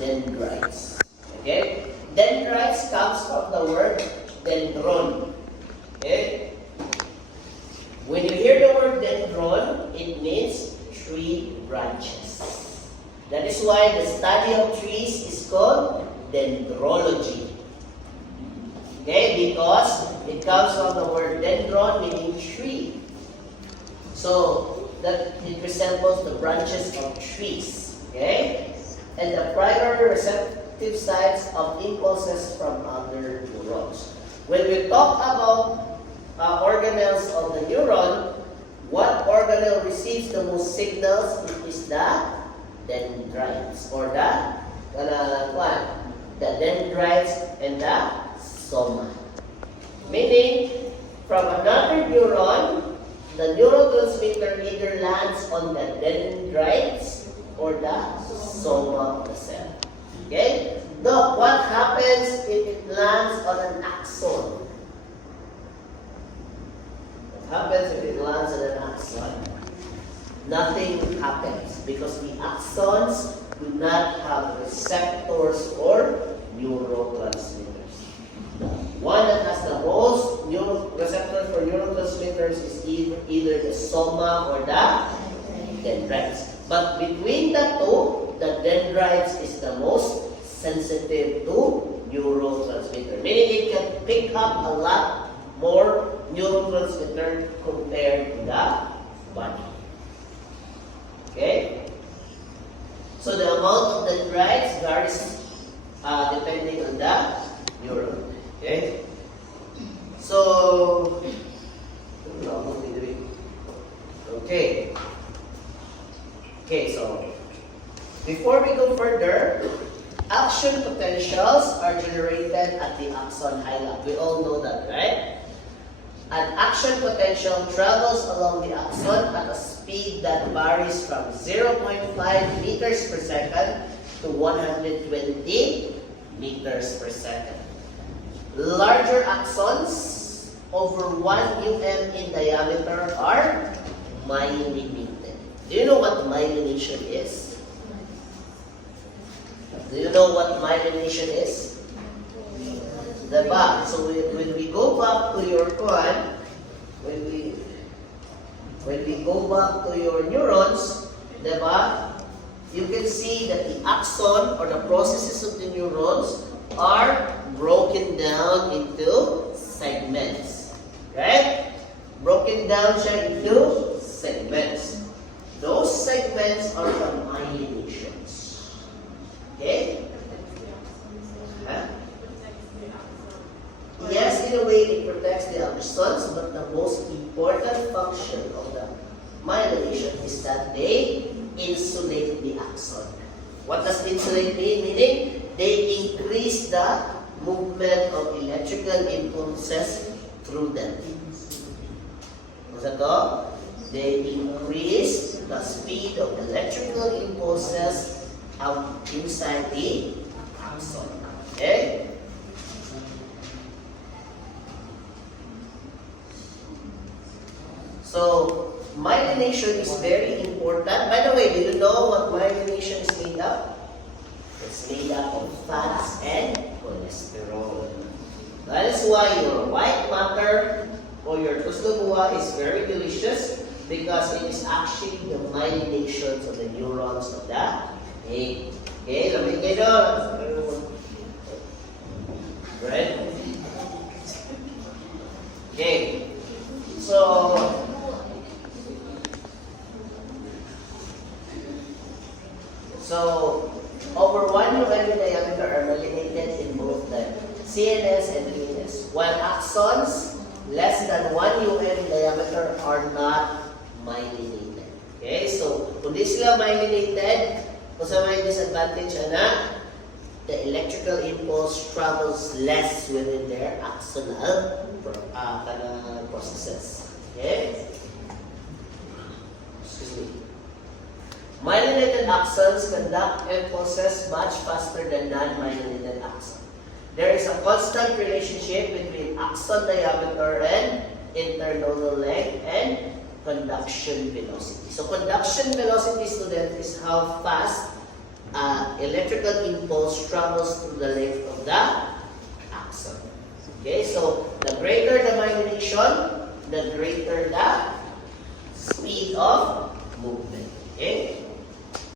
dendrites. Okay? Dendrites comes from the word dendron. Okay? When you hear the word dendron, it means tree branches. That is why the study of trees is called dendrology. Okay? Because it comes from the word dendron, meaning tree. So, that it resembles the branches of trees. Okay? And the primary receptive sites of impulses from other neurons. When we talk about organelles of the neuron, what organelle receives the most signals? It is the dendrites or the dendrites and the soma. Meaning, from another neuron, the neurotransmitter either lands on the dendrites or the soma of the cell. Okay? Now, what happens if it lands on an axon? What happens if it lands on an axon? Nothing happens because the axons do not have receptors or neurotransmitters. One that has the most receptors for neurotransmitters is either the soma or the dendrites. But between the two, the dendrites is the most sensitive to neurotransmitter. Meaning it can pick up a lot more neurotransmitter compared to the body. Okay? So the amount of dendrites varies depending on the neuron. Okay? So, okay. Okay, so before we go further, action potentials are generated at the axon hillock. We all know that, right? An action potential travels along the axon at a speed that varies from 0.5 meters per second to 120 meters per second. Larger axons over 1 UM in diameter are myelinated. Do you know what myelination is? Do you know what myelination is? Diba? So when we go back to your one, when we go back to your neurons, diba? You can see that the axon or the processes of the neurons are broken down into segments. Right? Broken down siya into segments. Those segments are the myelinations. Okay? Huh? Yes, in a way, it protects the axons, but the most important function of the myelination is that they insulate the axon. What does insulate mean? Meaning, they increase the movement of electrical impulses through them. What's that called? They increase the speed of electrical impulses inside the axon. Okay? So, myelination is very important. By the way, do you know what myelination is made of? It's made up of fats and cholesterol. That is why your white matter or your tuslubua is very delicious because it is actually the myelinations of the neurons of the egg. Okay, lamig kayo doon. Right? Okay. So, over 1 UM in diameter are myelinated in both the CNS and VNS, while axons less than 1 UM in diameter are not myelinated. Okay, so kung di sila myelinated, kung sa may disadvantage na, the electrical impulse travels less within their axonal processes. Okay? Excuse me. Myelinated axons conduct impulses much faster than non-myelinated axons. There is a constant relationship between axon diameter and internodal length and conduction velocity. So conduction velocity, student, is how fast electrical impulse travels through the length of the axon. Okay, so the greater the myonucleation, the greater the speed of movement. Okay?